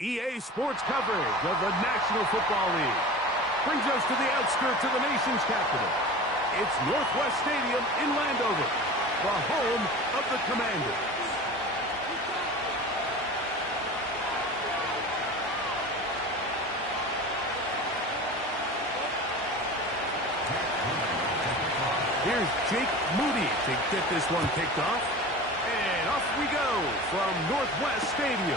EA Sports coverage of the National Football League brings us to the outskirts of the nation's capital. It's Northwest Stadium in Landover, the home of the Commanders. Here's Jake Moody to get this one kicked off. And off we go from Northwest Stadium.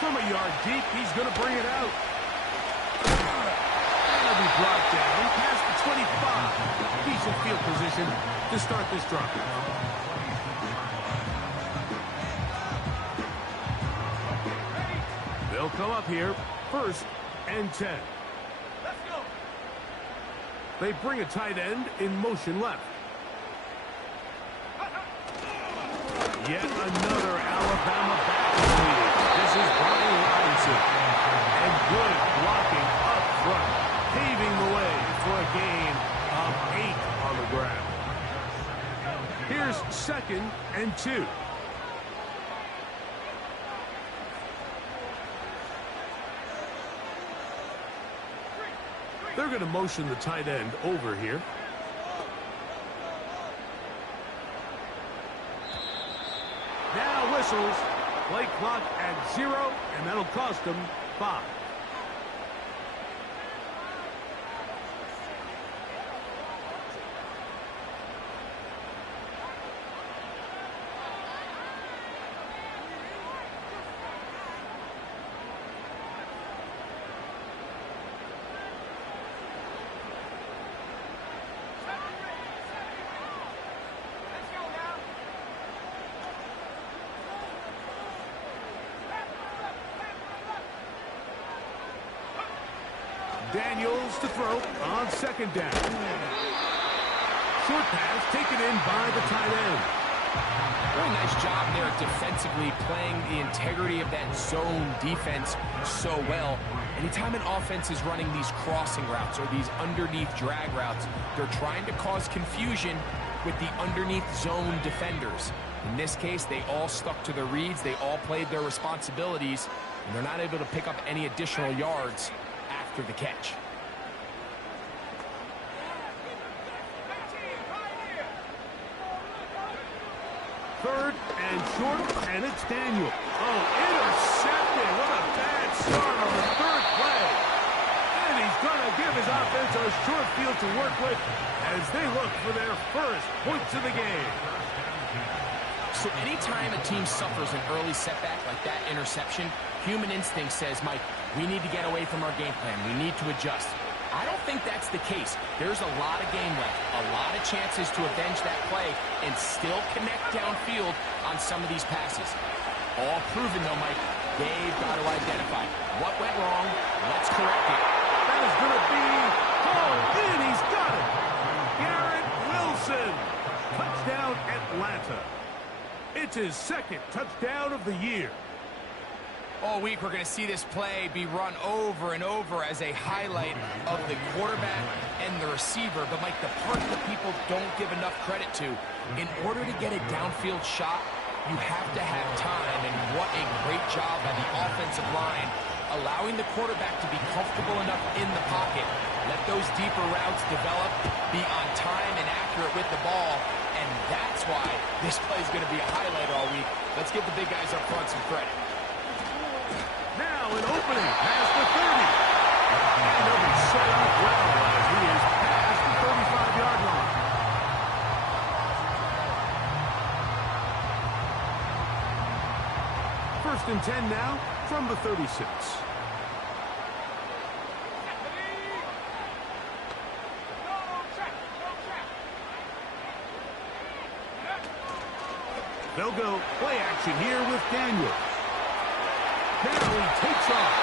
From a yard deep, he's going to bring it out. And he'll be brought down past the 25. Decent field position to start this drive. They'll come up here, 1st and 10. They bring a tight end in motion left. Yet another Alabama back lead. This is Brian Robinson. And good blocking up front, paving the way for a gain of 8 on the ground. Here's 2nd and 2. They're going to motion the tight end over here. Now whistles. Play clock at 0, and that'll cost them 5. Daniels to throw on 2nd down. Short pass taken in by the tight end. Very nice job there defensively, playing the integrity of that zone defense so well. Anytime an offense is running these crossing routes or these underneath drag routes, they're trying to cause confusion with the underneath zone defenders. In this case, they all stuck to their reads, they all played their responsibilities, and they're not able to pick up any additional yards after the catch. Third and short, and it's Daniel. Oh, intercepted. What a bad start on the 3rd play. And he's going to give his offense a short field to work with as they look for their first points of the game. So anytime a team suffers an early setback like that interception, human instinct says, Mike, we need to get away from our game plan. We need to adjust. I don't think that's the case. There's a lot of game left, a lot of chances to avenge that play and still connect downfield on some of these passes. All proven, though, Mike. They've got to identify what went wrong. Let's correct it. That is going to be hauled in. He's got it. Garrett Wilson. Touchdown, Atlanta. It's his 2nd touchdown of the year. All week, we're going to see this play be run over and over as a highlight of the quarterback and the receiver. But, Mike, the part that people don't give enough credit to, in order to get a downfield shot, you have to have time. And what a great job by the offensive line, allowing the quarterback to be comfortable enough in the pocket, let those deeper routes develop, be on time and accurate with the ball. And that's why this play is going to be a highlight all week. Let's give the big guys up front some credit. Now an opening past the 30. And he'll be set up well as he is past the 35-yard line. First and 10 now from the 36. They'll go play action here with Daniel. Now he takes off.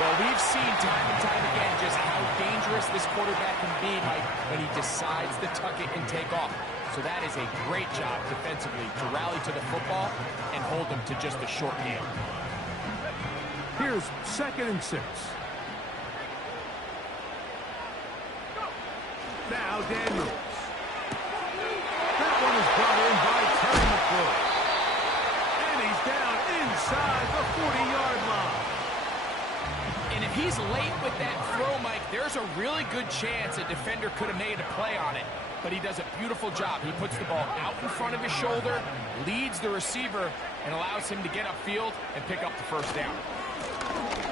Well, we've seen time and time again just how dangerous this quarterback can be, Mike, when he decides to tuck it and take off. So that is a great job defensively to rally to the football and hold him to just a short gain. Here's 2nd and 6. Now Daniels. That one is brought in by Terry McCoy. And he's down inside the 40-yard line. And if he's late with that throw, Mike, there's a really good chance a defender could have made a play on it. But he does a beautiful job. He puts the ball out in front of his shoulder, leads the receiver, and allows him to get upfield and pick up the first down.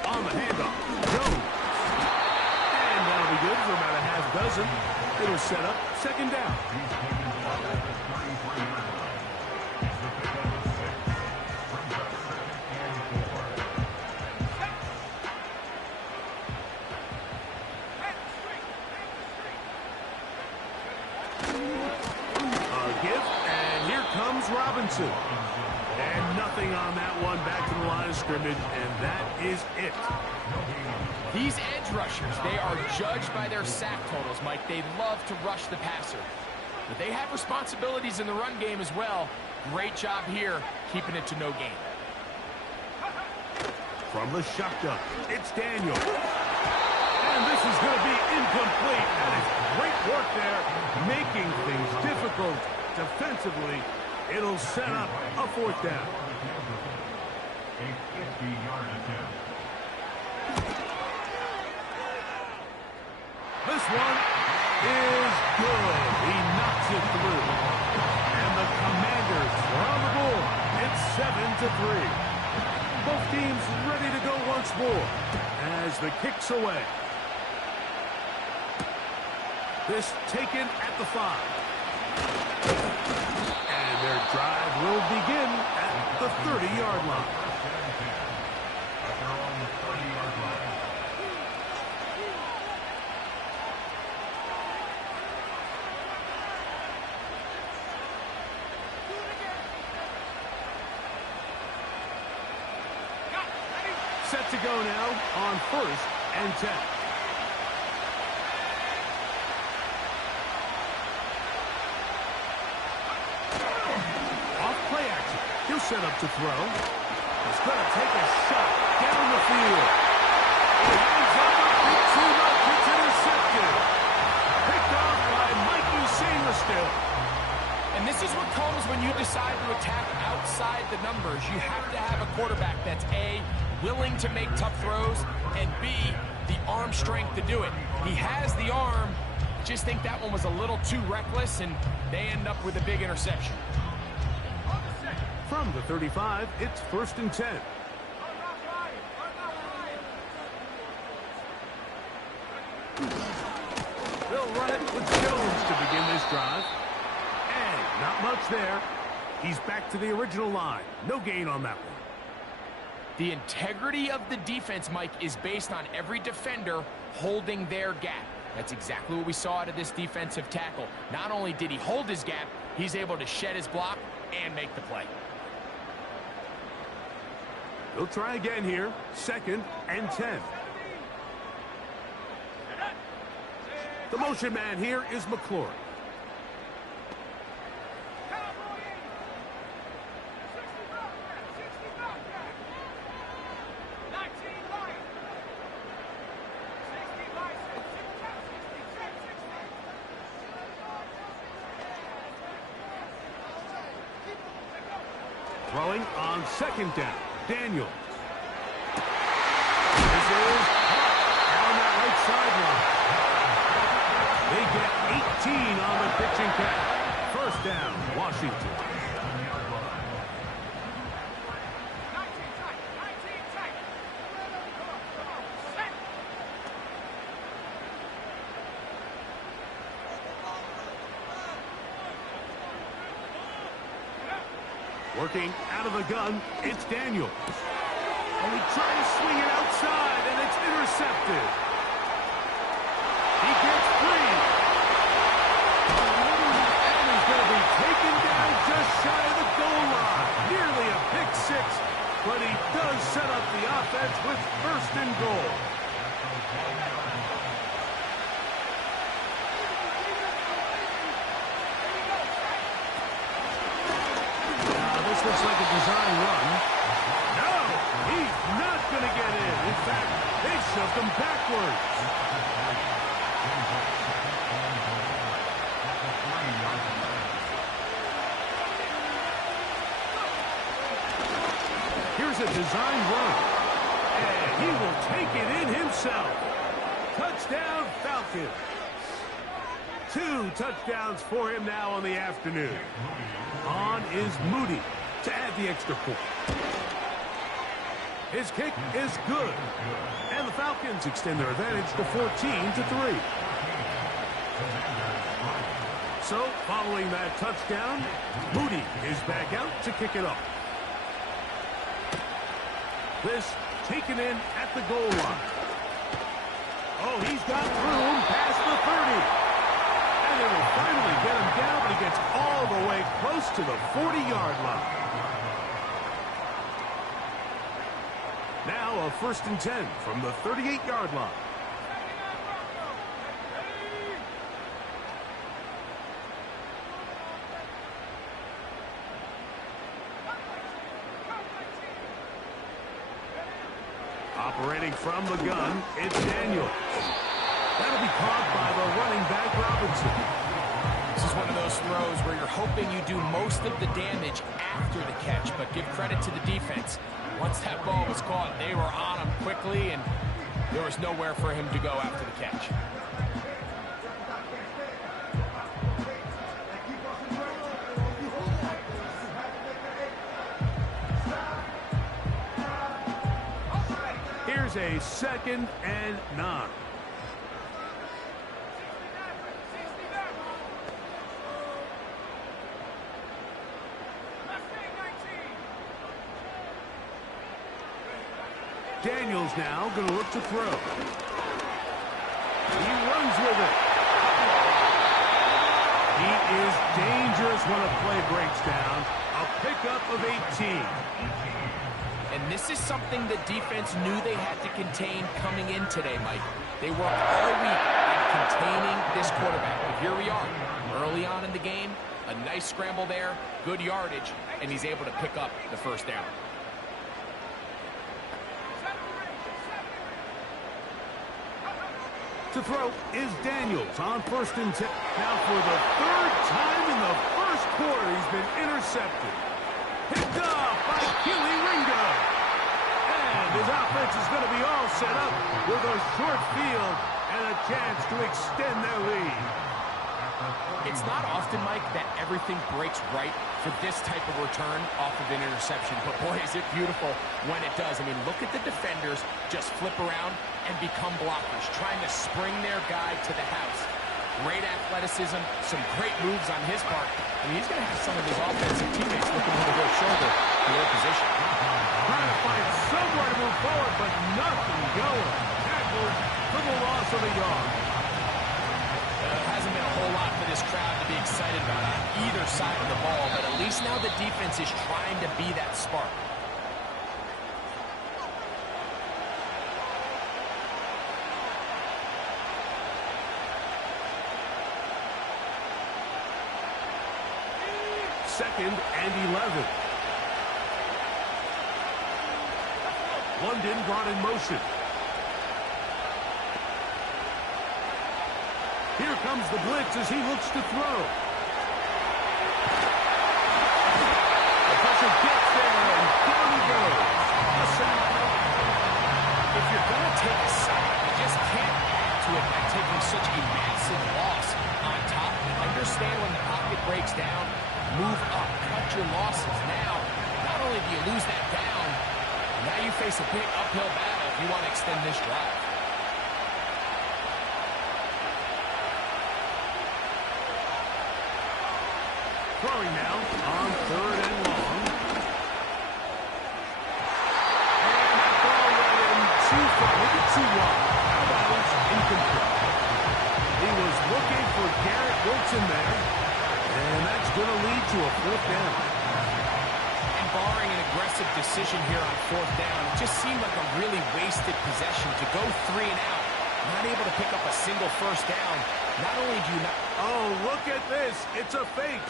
On the handoff, Jones. And that'll be good for about a half dozen. It'll set up second down. Robinson. And nothing on that one, back to the line of scrimmage, and that is it. These edge rushers, they are judged by their sack totals, Mike. They love to rush the passer. But they have responsibilities in the run game as well. Great job here, keeping it to no gain. From the shotgun, it's Daniel. And this is going to be incomplete. That is great work there, making things difficult defensively. It'll set up a fourth down. This one is good. He knocks it through. And the Commanders are on the board. It's 7-3. Both teams ready to go once more as the kick's away. This taken at the 5. Their drive will begin at the 30-yard line. Set to go now on 1st and 10. He'll set up to throw. He's going to take a shot down the field. He ends up with too much. It's intercepted. Picked off by Mikey Sainristil. And this is what comes when you decide to attack outside the numbers. You have to have a quarterback that's A, willing to make tough throws, and B, the arm strength to do it. He has the arm. Just think that one was a little too reckless, and they end up with a big interception. From the 35, it's 1st and 10. They'll run it with Jones to begin this drive. And not much there. He's back to the original line. No gain on that one. The integrity of the defense, Mike, is based on every defender holding their gap. That's exactly what we saw out of this defensive tackle. Not only did he hold his gap, he's able to shed his block and make the play. They'll try again here. 2nd and 10. The motion man here is McLaurin. Throwing on 2nd down. Daniel. This is down that right sideline. They get 18 on the pitching count. 1st down, Washington. Working out of the gun, it's Daniel. And he tried to swing it outside, and it's intercepted. He gets free. And he's going to be taken down just shy of the goal line. Nearly a pick 6, but he does set up the offense with 1st and goal. This looks like a design run. No, he's not going to get in. In fact, they shoved him backwards. Here's a design run. And he will take it in himself. Touchdown, Falcons. 2 touchdowns for him now on the afternoon. On is Moody to add the extra point. His kick is good. And the Falcons extend their advantage to 14-3. So, following that touchdown, Moody is back out to kick it off. This taken in at the goal line. Oh, he's got room past the 30. And they will finally get him down, but he gets all the way close to the 40-yard line. Now a 1st and 10 from the 38-yard line. Operating from the gun, it's Daniels. That'll be caught by the running back, Robinson. This is one of those throws where you're hoping you do most of the damage after the catch, but give credit to the defense. Once that ball was caught, they were on him quickly, and there was nowhere for him to go after the catch. Here's a 2nd and 9. Daniels now going to look to throw. He runs with it. He is dangerous when a play breaks down. A pickup of 18. And this is something the defense knew they had to contain coming in today, Mike. They worked all week on containing this quarterback. But here we are, early on in the game, a nice scramble there, good yardage, and he's able to pick up the 1st down. To throw is Daniels on 1st and 10. Now for the 3rd time in the 1st quarter, he's been intercepted. Picked off by Keely Ringo. And his offense is going to be all set up with a short field and a chance to extend their lead. It's not often, Mike, that everything breaks right for this type of return off of an interception. But, boy, is it beautiful when it does. I mean, look at the defenders just flip around and become blockers, trying to spring their guy to the house. Great athleticism, some great moves on his part. I mean, he's going to have some of his offensive teammates looking over their shoulder for their position. Trying to find somewhere to move forward, but nothing going. Tackled for the loss of a yard. There hasn't been a whole lot for this crowd to be excited about on either side of the ball, but at least now the defense is trying to be that spark. Second and 11. London brought in motion. Here comes the blitz as he looks to throw. The pressure gets there, and down he goes. A sack. If you're going to take a sack, you just can't add to it by taking such a massive loss. On top, understand when the pocket breaks down, move up, cut your losses. Now, not only do you lose that down, now you face a big uphill battle if you want to extend this drive. Throwing now on 3rd and long. And that ball went in too far. Look at too wide. Out of bounds, incomplete. He was looking for Garrett Wilson there. And that's going to lead to a 4th down. And barring an aggressive decision here on 4th down, it just seemed like a really wasted possession to go 3 and out. Not able to pick up a single 1st down. Not only do you not... Oh, look at this. It's a fake.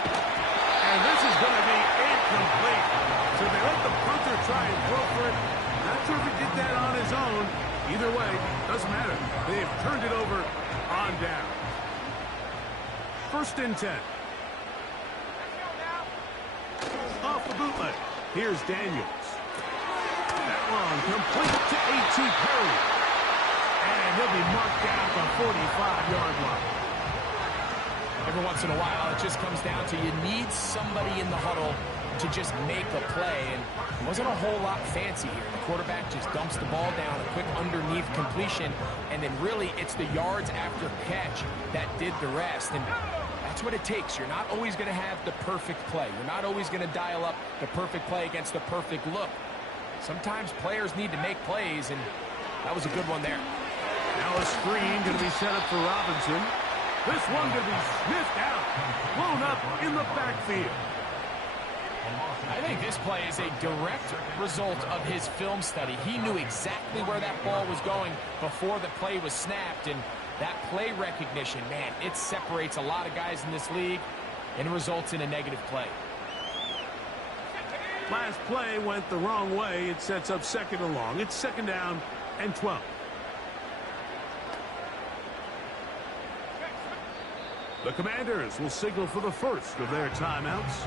And this is going to be incomplete. So they let the punter try and throw for it. Not sure if he did that on his own. Either way, doesn't matter. They have turned it over on down. 1st and 10. Off the bootleg. Here's Daniels. That one comes Complete to A.T. Perry. And he'll be marked down at the 45-yard line. Every once in a while, it just comes down to you need somebody in the huddle to just make a play, and it wasn't a whole lot fancy here. The quarterback just dumps the ball down, a quick underneath completion, and then really it's the yards after catch that did the rest, and that's what it takes. You're not always going to have the perfect play. You're not always going to dial up the perfect play against the perfect look. Sometimes players need to make plays, and that was a good one there. Now a screen going to be set up for Robinson. This one going to be sniffed out, blown up in the backfield. I think this play is a direct result of his film study. He knew exactly where that ball was going before the play was snapped, and that play recognition, man, it separates a lot of guys in this league and results in a negative play. Last play went the wrong way. It sets up second and long. It's second down and 12. The Commanders will signal for the first of their timeouts.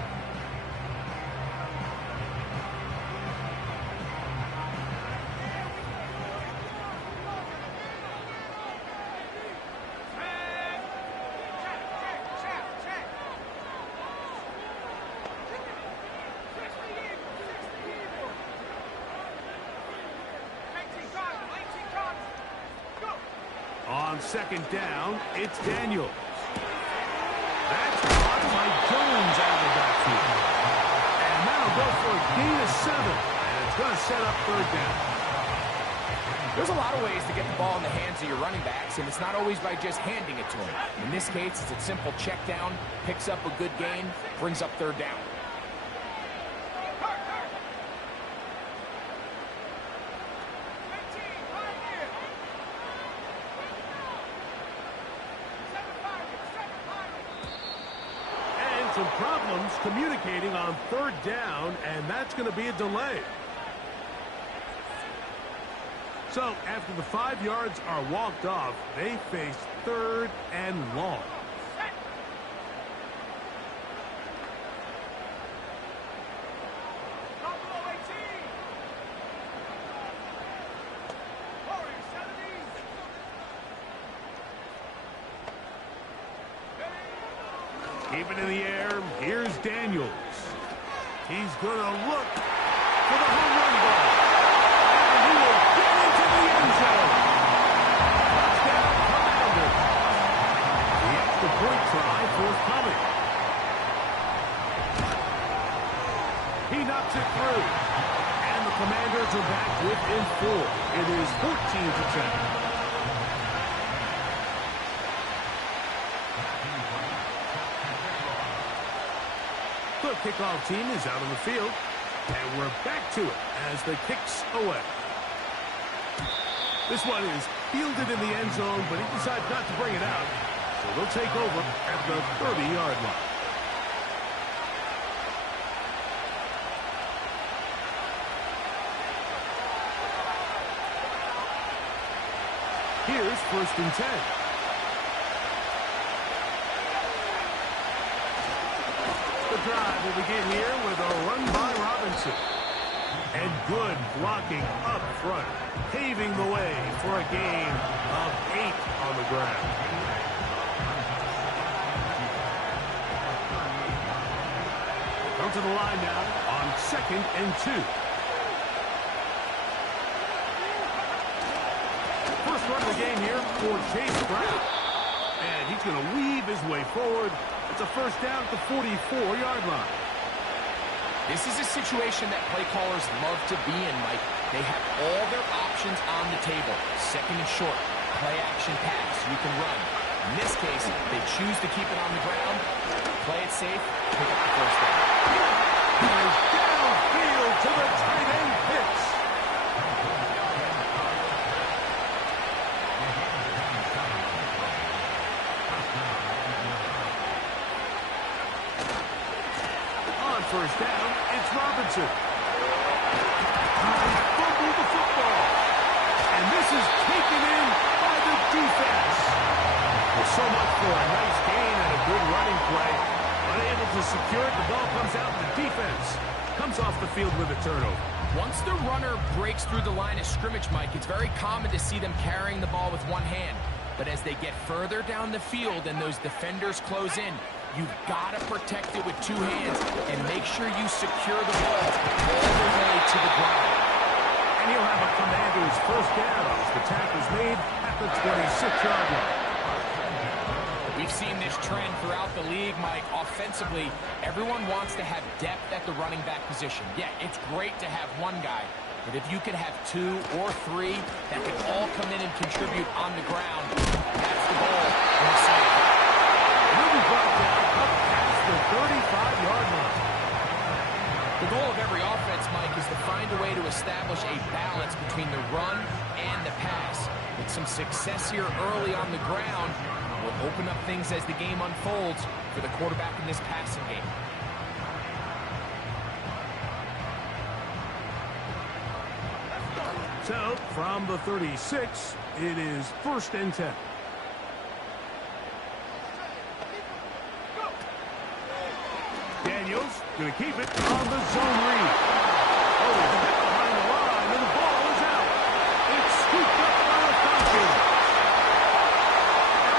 On second down, it's Daniels. That's caught by Jones out of the backfield. And that'll go for a gain of 7. And it's going to set up third down. There's a lot of ways to get the ball in the hands of your running backs, and it's not always by just handing it to them. In this case, it's a simple check down, picks up a good gain, brings up third down. Some problems communicating on third down, and that's going to be a delay. So after the 5 yards are walked off, they face third and long. Keep it in the air. Here's Daniels. He's going to look for the home run ball. And he will get into the end zone. Touchdown, Commanders. The extra point try forthcoming. He knocks it through. And the Commanders are back within 4. It is 14-10. The kickoff team is out on the field, and we're back to it as the kick's away. This one is fielded in the end zone, but he decides not to bring it out, so they'll take over at the 30-yard line. Here's first and 10. The drive will begin here with a run by Robinson. And good blocking up front, paving the way for a gain of 8 on the ground. Come to the line now on second and 2. First run of the game here for Chase Brown. And he's going to weave his way forward. It's a first down at the 44-yard line. This is a situation that play callers love to be in, Mike. They have all their options on the table. Second and short, play action pass, you can run. In this case, they choose to keep it on the ground, play it safe, pick up the first down. And downfield to the tight end Pitts. First down, it's Robinson. He fumbled the football. And this is taken in by the defense. Well, so much for a nice gain and a good running play. Unable to secure it, the ball comes out, and the defense comes off the field with a turnover. Once the runner breaks through the line of scrimmage, Mike, it's very common to see them carrying the ball with one hand. But as they get further down the field and those defenders close in, you've got to protect it with two hands and make sure you secure the ball all the way to the ground. And he'll have a Commander's first down as the tackle's made at the 26-yard line. We've seen this trend throughout the league, Mike. Offensively, everyone wants to have depth at the running back position. Yeah, it's great to have one guy, but if you could have two or three that can all come in and contribute on the ground, that's the goal. He'll be brought down up past the 35-yard line. The goal of every offense, Mike, is to find a way to establish a balance between the run and the pass. With some success here early on the ground, will open up things as the game unfolds for the quarterback in this passing game. So, from the 36, it is 1st and 10. Daniels going to keep it on the zone read. Oh, he's hit behind the line, and the ball is out. It's scooped up by the Falcons.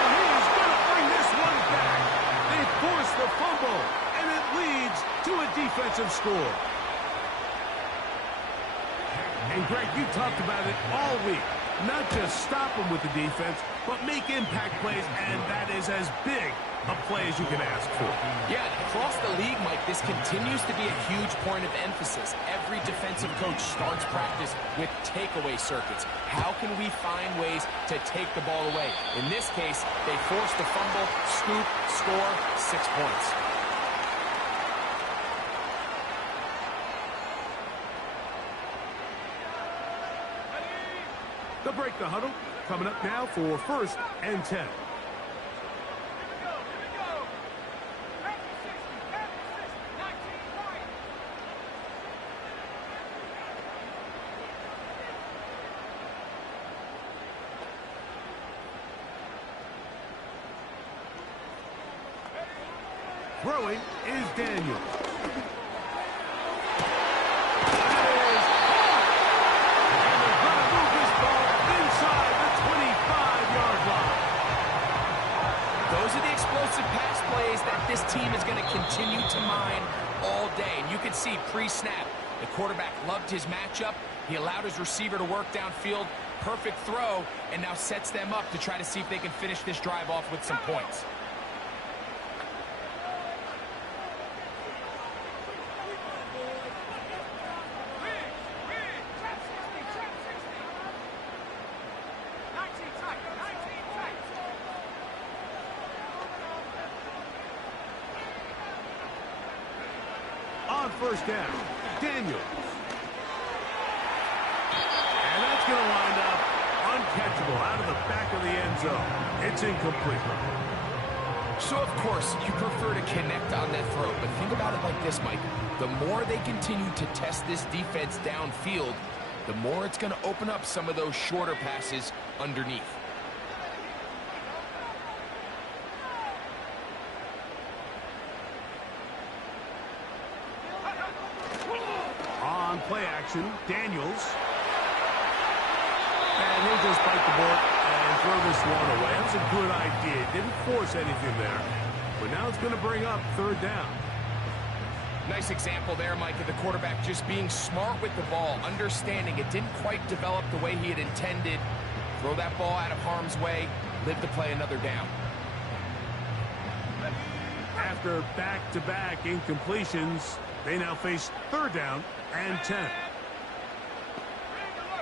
And he's going to bring this one back. They force the fumble, and it leads to a defensive score. And Greg, you talked about it all week. Not just stop them with the defense, but make impact plays, and that is as big a play as you can ask for. Yeah, across the league, Mike, this continues to be a huge point of emphasis. Every defensive coach starts practice with takeaway circuits. How can we find ways to take the ball away? In this case, they forced the fumble, scoop, score, 6 points. They'll break the huddle. Coming up now for 1st and 10. Throwing is Daniels. Pass plays that this team is going to continue to mine all day. And you can see pre-snap, the quarterback loved his matchup. He allowed his receiver to work downfield. Perfect throw, and now sets them up to try to see if they can finish this drive off with some points. On 1st down, Daniels. And that's going to wind up uncatchable out of the back of the end zone. It's incomplete. So, of course, you prefer to connect on that throw, but think about it like this, Mike. The more they continue to test this defense downfield, the more it's going to open up some of those shorter passes underneath. On play action, Daniels. And he'll just bite the bullet and throw this one away. That was a good idea. Didn't force anything there. But now it's going to bring up 3rd down. Nice example there, Mike, of the quarterback just being smart with the ball, understanding it didn't quite develop the way he had intended. Throw that ball out of harm's way, live to play another down. After back-to-back incompletions, they now face 3rd down and 10.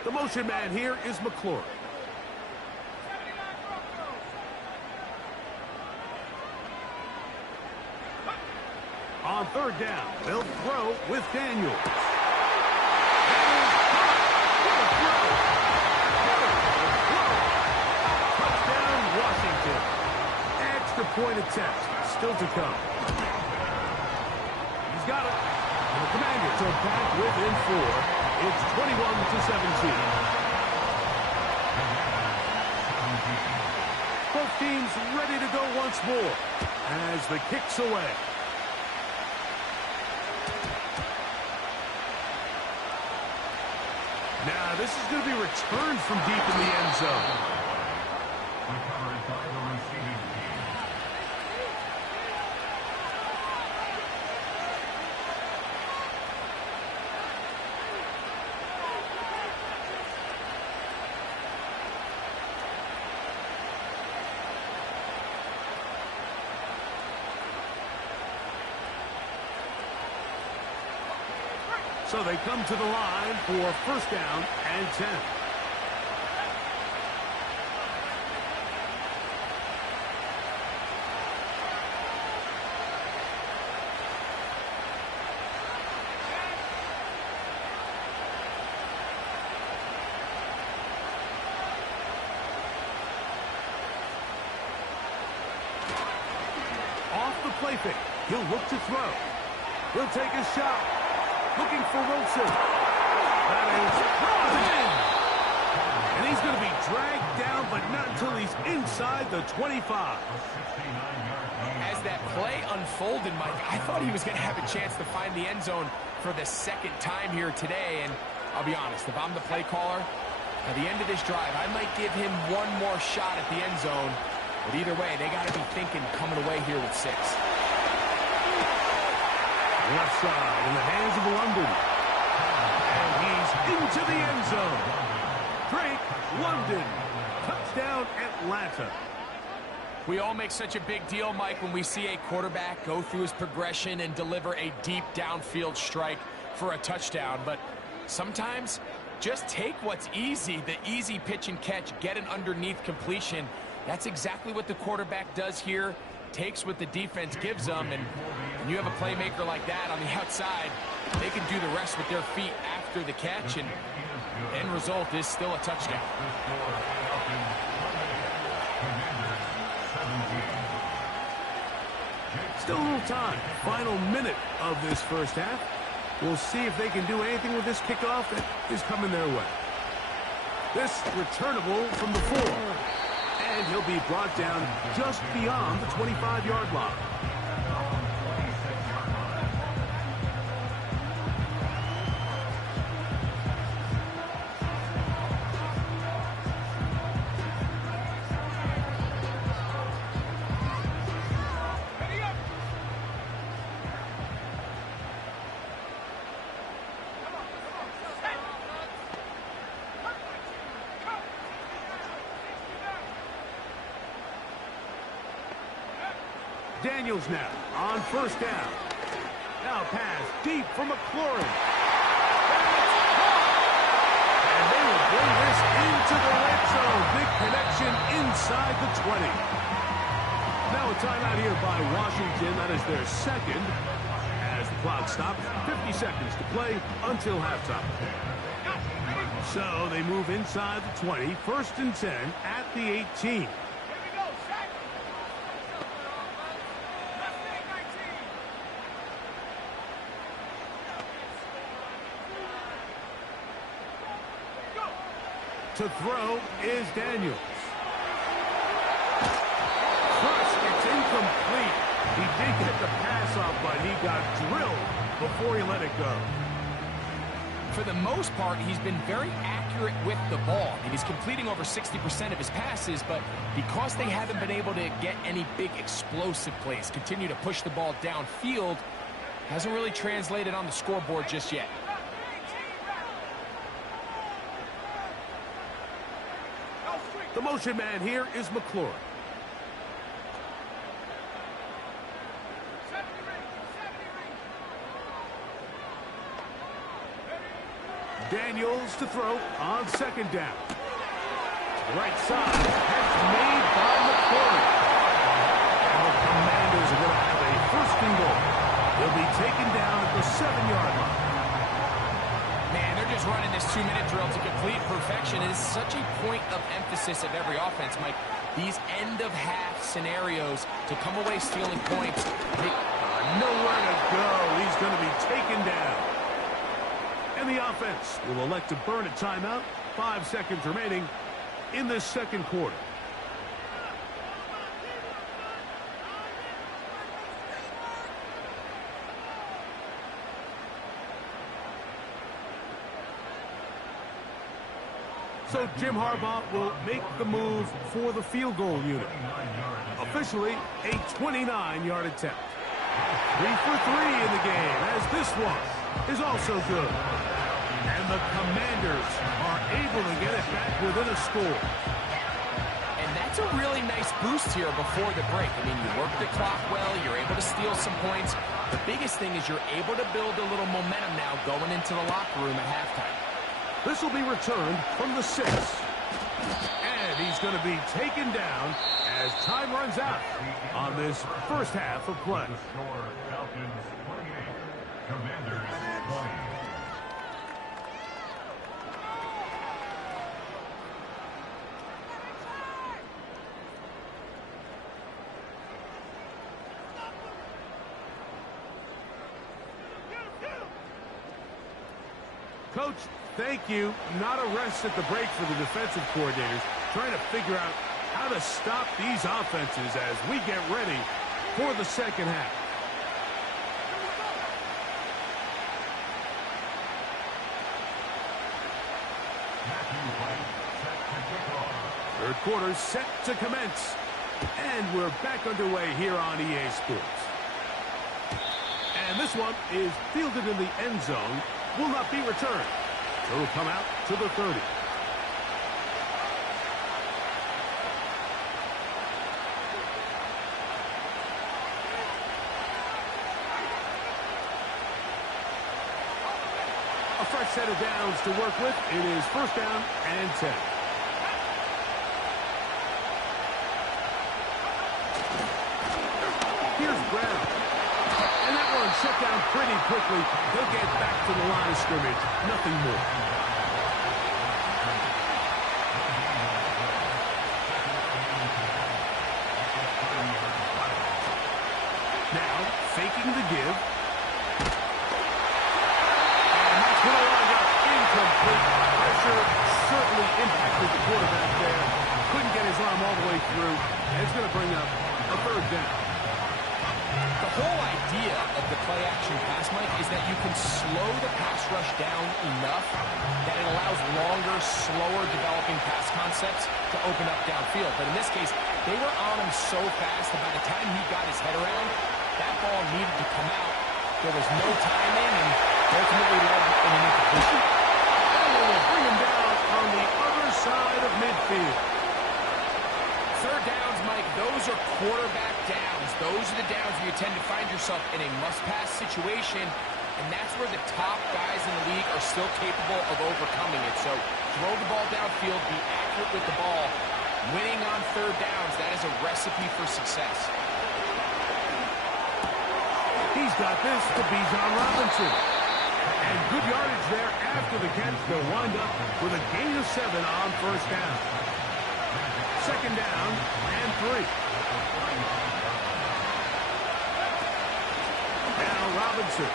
The motion man here is McClure. On 3rd down, they'll throw with Daniels. Touchdown, Washington. Extra point attempt still to come. He's got it. And the Commanders are back within 4. It's 21-17. Both teams ready to go once more as the kick's away. Now, this is going to be returned from deep in the end zone. Recovered by the receiving team. So they come to the line for first down and 10. Off the play fake. He'll look to throw. He'll take a shot. Looking for Wilson. That is brought in. And he's going to be dragged down, but not until he's inside the 25. As that play unfolded, Mike, I thought he was going to have a chance to find the end zone for the second time here today. And I'll be honest, if I'm the play caller, at the end of this drive, I might give him one more shot at the end zone. But either way, they got to be thinking coming away here with 6. Left side in the hands of London. And he's into the end zone. Drake London. Touchdown, Atlanta. We all make such a big deal, Mike, when we see a quarterback go through his progression and deliver a deep downfield strike for a touchdown. But sometimes just take what's easy, the easy pitch and catch, get an underneath completion. That's exactly what the quarterback does here. Takes what the defense gives them, and when you have a playmaker like that on the outside, they can do the rest with their feet after the catch, and the end result is still a touchdown. Still a little time. Final minute of this first half. We'll see if they can do anything with this kickoff that is coming their way. This returnable from the 4. And he'll be brought down just beyond the 25-yard line. Daniels now on first down. Now pass deep for McLaurin. And they will bring this into the red zone. Big connection inside the 20. Now a timeout here by Washington. That is their second. As the clock stops, 50 seconds to play until halftime. So they move inside the 20. First and 10 at the 18. To throw is Daniels. First, it's incomplete. He did get the pass off, but he got drilled before he let it go. For the most part, he's been very accurate with the ball. I mean, he's completing over 60% of his passes, but because they haven't been able to get any big explosive plays, continue to push the ball downfield, hasn't really translated on the scoreboard just yet. The motion man here is McLaurin. Daniels to throw on second down. Right side. Catch made by McLaurin. And the Commanders are going to have a first and goal. He'll be taken down at the 7-yard line. Man, they're just running this 2-minute drill to complete perfection. It is such a point of emphasis of every offense, Mike. These end-of-half scenarios to come away stealing points. Nowhere to go. He's going to be taken down. And the offense will elect to burn a timeout. 5 seconds remaining in this second quarter. So Jim Harbaugh will make the move for the field goal unit. Officially, a 29-yard attempt. 3 for 3 in the game, as this one is also good. And the Commanders are able to get it back within a score. And that's a really nice boost here before the break. I mean, you work the clock well, you're able to steal some points. The biggest thing is you're able to build a little momentum now going into the locker room at halftime. This will be returned from the 6. And he's going to be taken down as time runs out on this first half of play. The score, Falcons 28, Commanders 20. Coach, thank you. Not a rest at the break for the defensive coordinators, trying to figure out how to stop these offenses as we get ready for the second half. Third quarter set to commence. And we're back underway here on EA Sports. And this one is fielded in the end zone. Will not be returned. So it'll come out to the 30. A fresh set of downs to work with. It is first down and 10. Here's Brown. And that one shut down pretty quickly. He'll get back to the line of scrimmage. Nothing more. Now, faking the give. And that's going to wind up incomplete. Pressure certainly impacted the quarterback there. Couldn't get his arm all the way through. And it's going to bring up a third down. The whole idea of the play-action pass, Mike, is that you can slow the pass rush down enough that it allows longer, slower developing pass concepts to open up downfield. But in this case, they were on him so fast that by the time he got his head around, that ball needed to come out. There was no timing, and ultimately led in an incompletion. And they will bring him down on the other side of midfield. Third downs, Mike, those are quarterback downs. Those are the downs where you tend to find yourself in a must-pass situation, and that's where the top guys in the league are still capable of overcoming it. So throw the ball downfield, be accurate with the ball. Winning on third downs, that is a recipe for success. He's got this to Bijan Robinson. And good yardage there after the catch. They'll wind up with a gain of 7 on first down. Second down and 3. Now Robinson.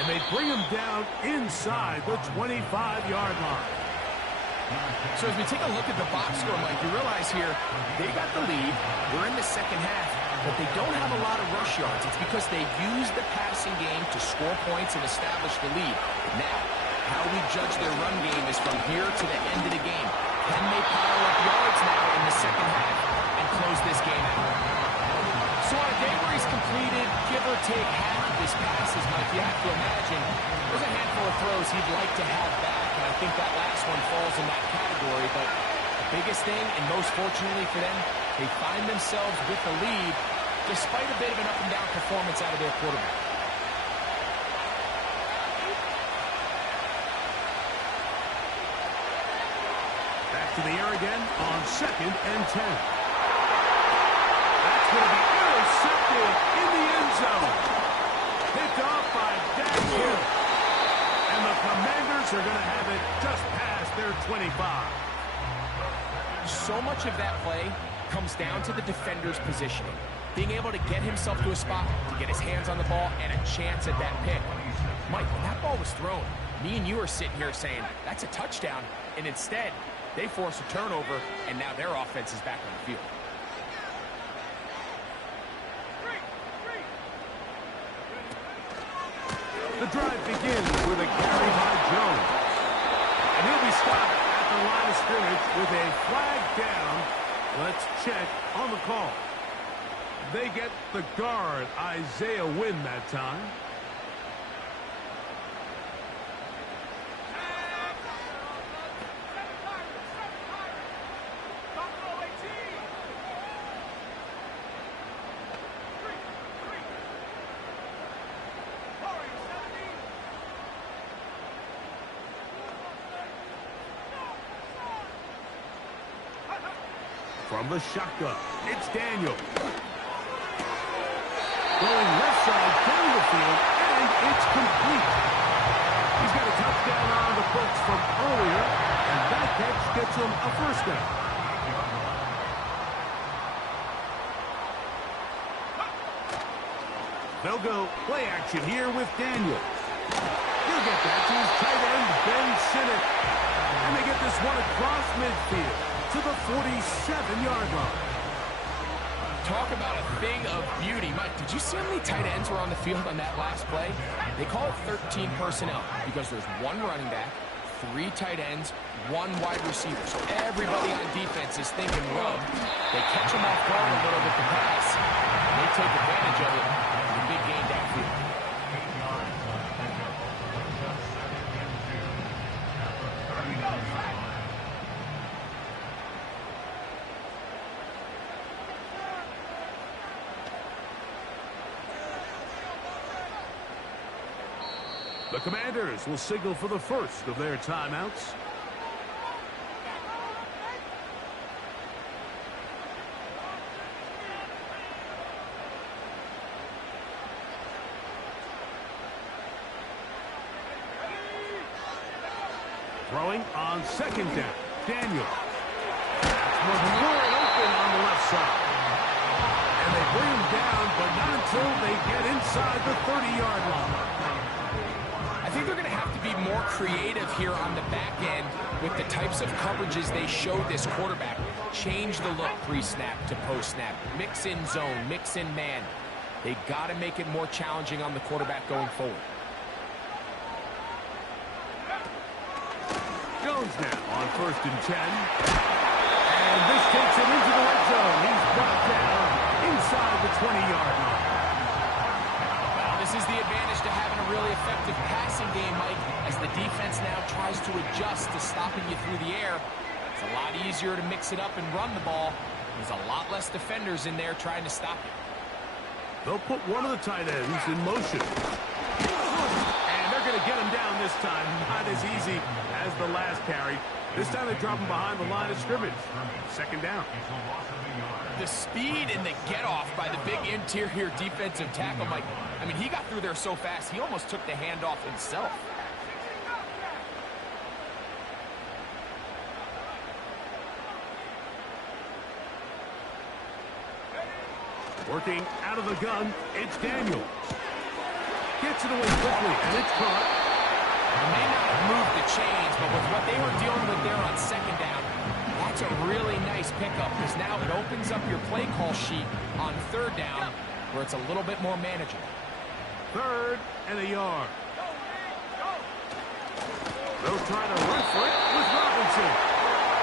And they bring him down inside the 25-yard line. So as we take a look at the box score, Mike, you realize here they got the lead. We're in the second half, but they don't have a lot of rush yards. It's because they use the passing game to score points and establish the lead. Now, how we judge their run game is from here to the end of the game. Can they pile up yards now in the second half and close this game out? So on a day where he's completed, give or take half of his passes, Mike, you have to imagine there's a handful of throws he'd like to have back, and I think that last one falls in that category. But the biggest thing, and most fortunately for them, they find themselves with the lead despite a bit of an up-and-down performance out of their quarterback. To the air again on second and 10. That's going to be intercepted in the end zone. Picked off by Dak Hill. And the Commanders are going to have it just past their 25. So much of that play comes down to the defender's positioning. Being able to get himself to a spot, to get his hands on the ball, and a chance at that pick. Mike, when that ball was thrown, me and you are sitting here saying, that's a touchdown. And instead, they force a turnover, and now their offense is back on the field. The drive begins with a carry by Jones. And he'll be stopped line of scrimmage with a flag down. Let's check on the call. They get the guard, Isaiah Wynn, that time. From the shotgun, it's Daniel. Going left side down the field, and it's complete. He's got a touchdown on the books from earlier, and that catch gets him a first down. They'll go play action here with Daniels. He'll get that to his tight end, Ben Sinnott. And they get this one across midfield to the 47-yard line. Talk about a thing of beauty. Mike, did you see how many tight ends were on the field on that last play? They call it 13 personnel because there's one running back, 3 tight ends, 1 wide receiver. So everybody on defense is thinking run. They catch them off guard a little with the pass. And they take advantage of it in the big game downfield. The Commanders will signal for the first of their timeouts. Throwing on second down, Daniel. That's wide open on the left side. And they bring him down, but not until they get inside the 30-yard line. I think they're going to have to be more creative here on the back end with the types of coverages they show this quarterback. Change the look pre-snap to post-snap. Mix in zone, mix in man. They got to make it more challenging on the quarterback going forward. Jones now on 1st and 10. And this takes him into the red zone. He's brought down inside the 20-yard line. Well, this is the advantage to having a really effective passing game, Mike, as the defense now tries to adjust to stopping you through the air. It's a lot easier to mix it up and run the ball. There's a lot less defenders in there trying to stop you. They'll put one of the tight ends in motion. And they're going to get him down this time. Not as easy as the last carry. This time they drop him behind the line of scrimmage. Second down. The speed and the get-off by the big interior defensive tackle, Mike. I mean, he got through there so fast, he almost took the handoff himself. Working out of the gun, it's Daniels. Gets it away quickly, and it's caught. They may not have moved the chains, but with what they were dealing with there on second down, that's a really nice pickup because now it opens up your play call sheet on third down where it's a little bit more manageable. 3rd and a yard. They'll try to run for it with Robinson.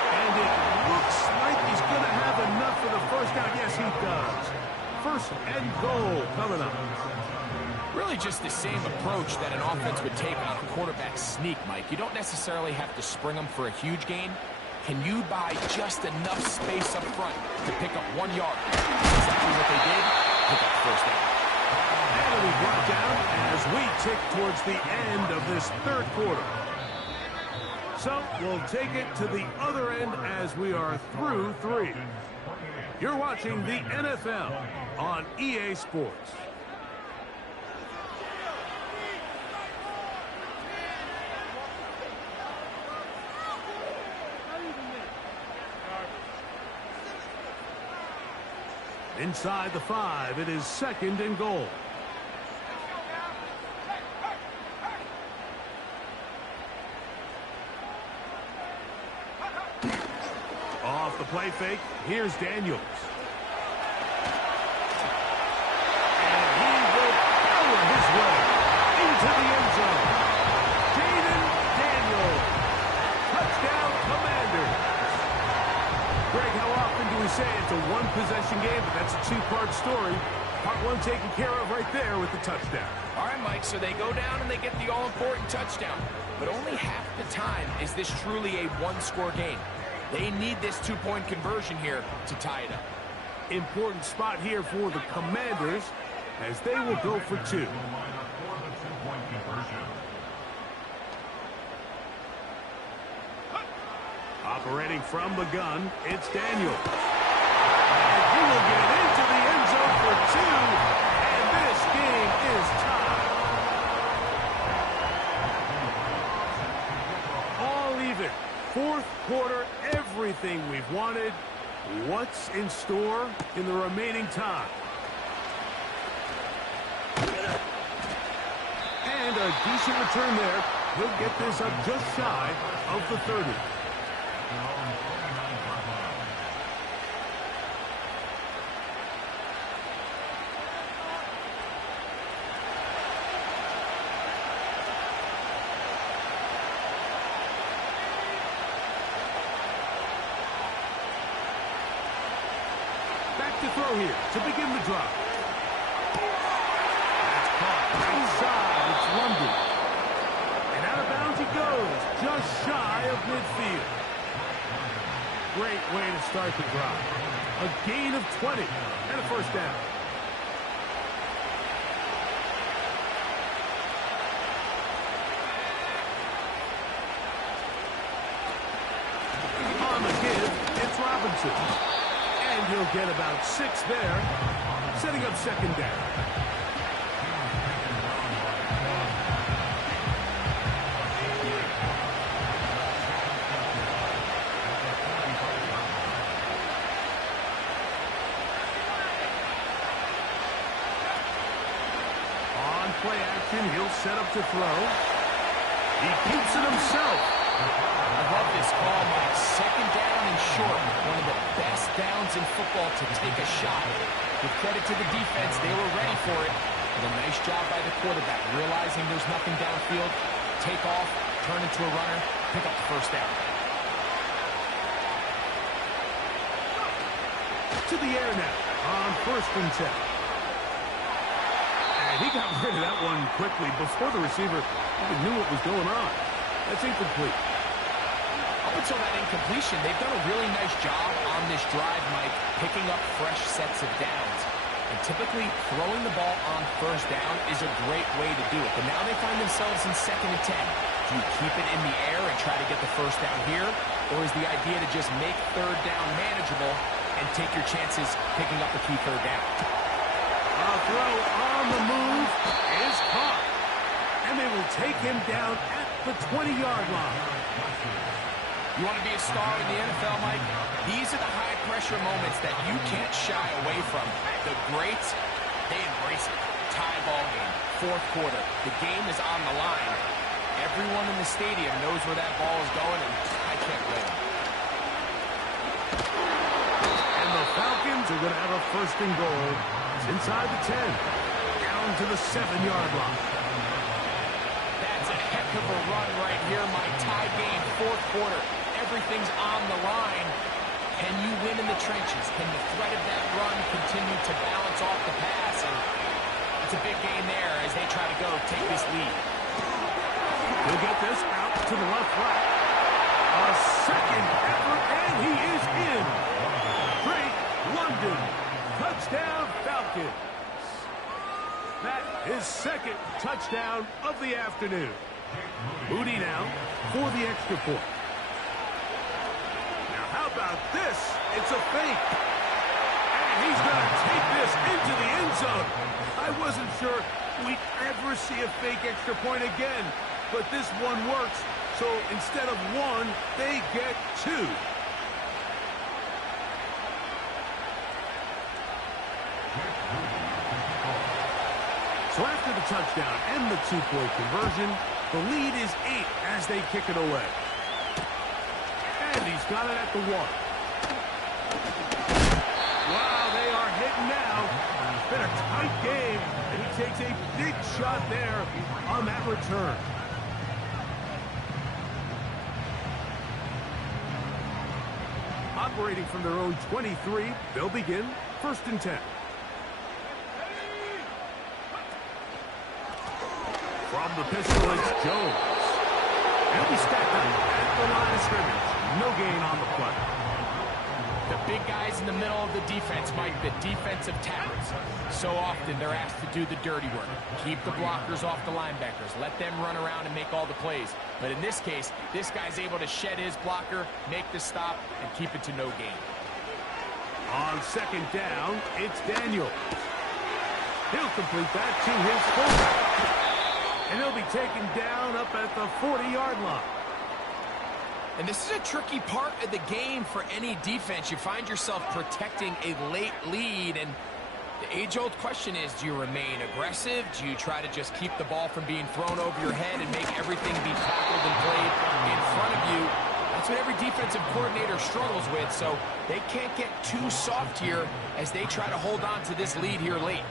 And it looks like he's going to have enough for the first down. Yes, he does. 1st and goal coming up. Really just the same approach that an offense would take on a quarterback sneak, Mike. You don't necessarily have to spring them for a huge gain. Can you buy just enough space up front to pick up 1 yard? That's exactly what they did. Pick up first down. And it'll be brought down as we tick towards the end of this 3rd quarter. So we'll take it to the other end as we are through 3. You're watching the NFL on EA Sports. Inside the 5, it is 2nd and goal. Off the play fake, here's Daniels. And he will power his way into the end zone. Jaden Daniels. Touchdown, Commanders. say it's a one-possession game, but that's a two-part story. Part one taken care of right there with the touchdown. All right, Mike, so they go down and they get the all-important touchdown. But only half the time is this truly a one-score game. They need this two-point conversion here to tie it up. Important spot here for the Commanders as they will go for two. Operating from the gun, it's Daniel. And he will get into the end zone for two, and this game is tied. All even. Fourth quarter, everything we've wanted. What's in store in the remaining time? And a decent return there. He'll get this up just shy of the 30. To throw here to begin the drive. That's caught outside. It's London. And out of bounds he goes, just shy of midfield. Great way to start the drive. A gain of 20 and a first down. On the give, it's Robinson. And he'll get about 6 there, setting up second down. On play action, he'll set up to throw. He keeps it himself. I love this call, Mike. Second down and short. One of the best downs in football to take a shot. With credit to the defense, they were ready for it. But a nice job by the quarterback, realizing there's nothing downfield. Take off, turn into a runner, pick up the first down. To the air now on 1st and 10. And he got rid of that one quickly before the receiver even knew what was going on. That's incomplete. Up until that incompletion, they've done a really nice job on this drive, Mike, picking up fresh sets of downs. And typically, throwing the ball on first down is a great way to do it. But now they find themselves in 2nd and 10. Do you keep it in the air and try to get the first down here? Or is the idea to just make 3rd down manageable and take your chances picking up a key 3rd down? A throw on the move is caught. And they will take him down at the 20-yard line. You want to be a star in the NFL, Mike? These are the high-pressure moments that you can't shy away from. The greats, they embrace it. Tie ball game, 4th quarter. The game is on the line. Everyone in the stadium knows where that ball is going, and I can't wait. And the Falcons are going to have a 1st and goal. It's inside the 10, down to the 7-yard line. That's a heck of a run right here, Mike. Tie game, 4th quarter. Everything's on the line. Can you win in the trenches? Can the threat of that run continue to balance off the pass? And it's a big game there as they try to go take this lead. He'll get this out to the left flat. A second effort, and he is in. Drake London. Touchdown, Falcons. That is 2nd touchdown of the afternoon. Moody now for the extra point. Now, how about this? It's a fake. And he's going to take this into the end zone. I wasn't sure we'd ever see a fake extra point again, but this one works. So instead of 1, they get 2. So after the touchdown and the 2-point conversion, the lead is 8 as they kick it away. And he's got it at the 1. Wow, they are hitting now. It's been a tight game, and he takes a big shot there on that return. operating from their own 23. They'll begin 1st and 10. From the pistol, it's Jones. He'll be stacked up at the line of scrimmage. No gain on the play. The big guys in the middle of the defense, Mike, the defensive tackles. So often they're asked to do the dirty work. Keep the blockers off the linebackers. Let them run around and make all the plays. But in this case, this guy's able to shed his blocker, make the stop, and keep it to no gain. On 2nd down, it's Daniels. He'll complete that to his fullback. And he'll be taken down up at the 40-yard line. And this is a tricky part of the game for any defense. You find yourself protecting a late lead, and the age-old question is, do you remain aggressive? Do you try to just keep the ball from being thrown over your head and make everything be tackled and played in front of you? That's what every defensive coordinator struggles with, so they can't get too soft here as they try to hold on to this lead here late.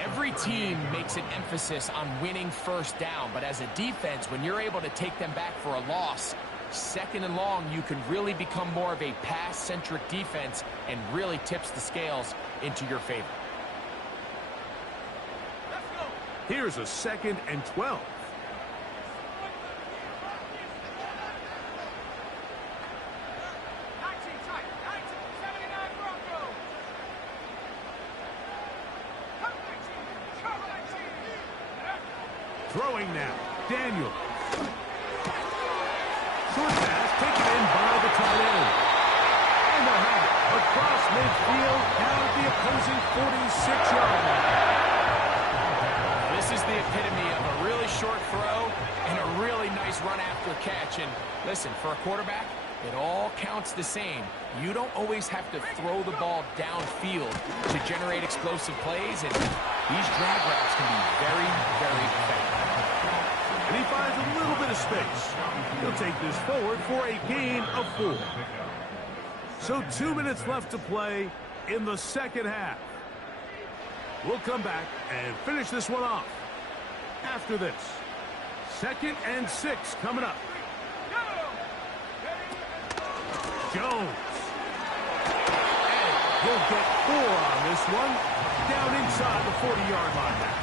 Every team makes an emphasis on winning 1st down, but as a defense, when you're able to take them back for a loss, 2nd and long, you can really become more of a pass-centric defense and really tips the scales into your favor. Here's a 2nd and 12. Throwing now, Daniels. Short pass taken in by the tight end. And a hat across midfield down at the opposing 46-yard line. This is the epitome of a really short throw and a really nice run after catch. And listen, for a quarterback, it all counts the same. You don't always have to throw the ball downfield to generate explosive plays, and these drag routes can be very, very effective. And he finds a little bit of space. He'll take this forward for a gain of 4. So 2 minutes left to play in the 2nd half. We'll come back and finish this one off after this. 2nd and 6 coming up. Jones. And he'll get 4 on this one. Down inside the 40-yard line now.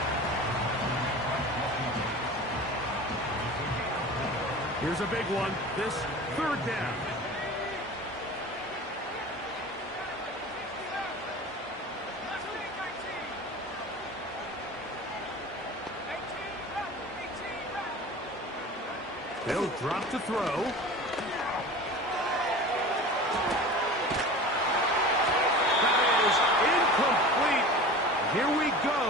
Here's a big one. This 3rd down. They'll drop to throw. That is incomplete. Here we go.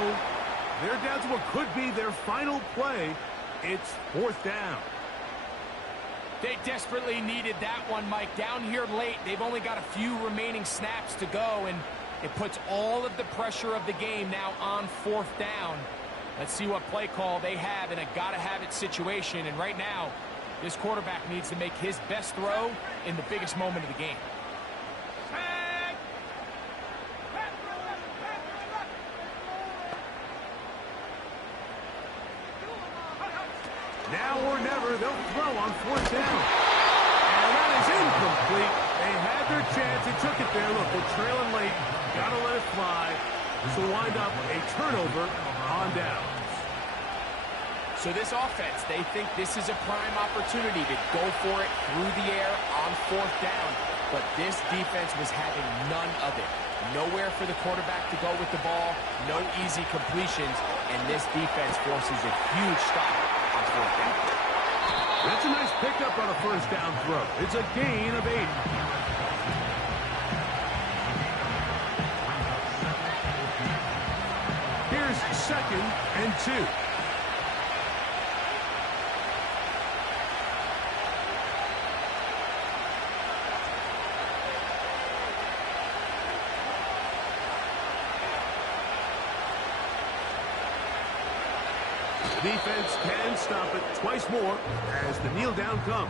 They're down to what could be their final play. It's 4th down. They desperately needed that one, Mike. Down here late, they've only got a few remaining snaps to go, and it puts all of the pressure of the game now on 4th down. Let's see what play call they have in a gotta-have-it situation. And right now, this quarterback needs to make his best throw in the biggest moment of the game. Now or never, they'll throw on 4th down. And that is incomplete. They had their chance. They took it there. Look, they're trailing late. Got to let it fly. This will wind up a turnover on downs. So this offense, they think this is a prime opportunity to go for it through the air on 4th down. But this defense was having none of it. Nowhere for the quarterback to go with the ball. No easy completions. And this defense forces a huge stop on 4th down. That's a nice pickup on a 1st down throw. It's a gain of 8. Here's 2nd and 2. Defense can stop it twice more as the kneel down comes.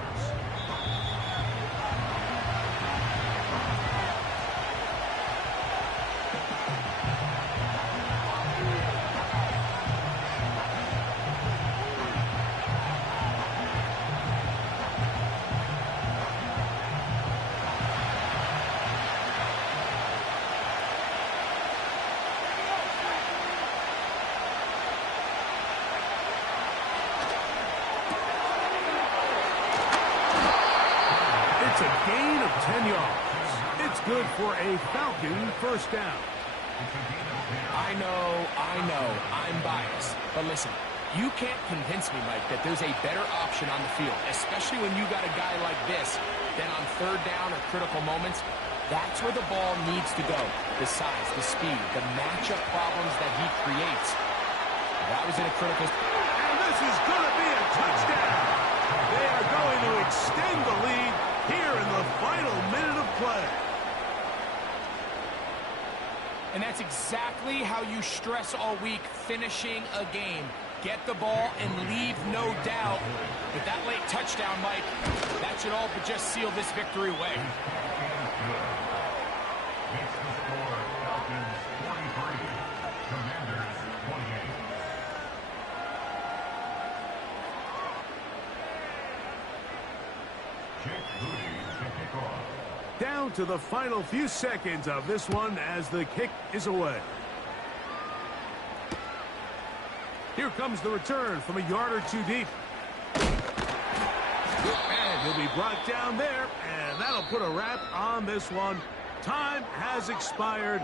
That's a gain of 10 yards. It's good for a Falcon first down. I know, I'm biased. But listen, you can't convince me, Mike, that there's a better option on the field, especially when you got a guy like this, than on third down or critical moments. That's where the ball needs to go. The size, the speed, the matchup problems that he creates. That was in a critical... And this is going to be a touchdown. They are going to extend the lead here in the final minute of play. And that's exactly how you stress all week, finishing a game. Get the ball and leave no doubt. With that late touchdown, Mike, that should all but just seal this victory away. Makes the score Falcons 43, Commanders 28. Jake Booty to kick off. Down to the final few seconds of this one as the kick is away. Here comes the return from a yard or two deep. And he'll be brought down there, and that'll put a wrap on this one. Time has expired.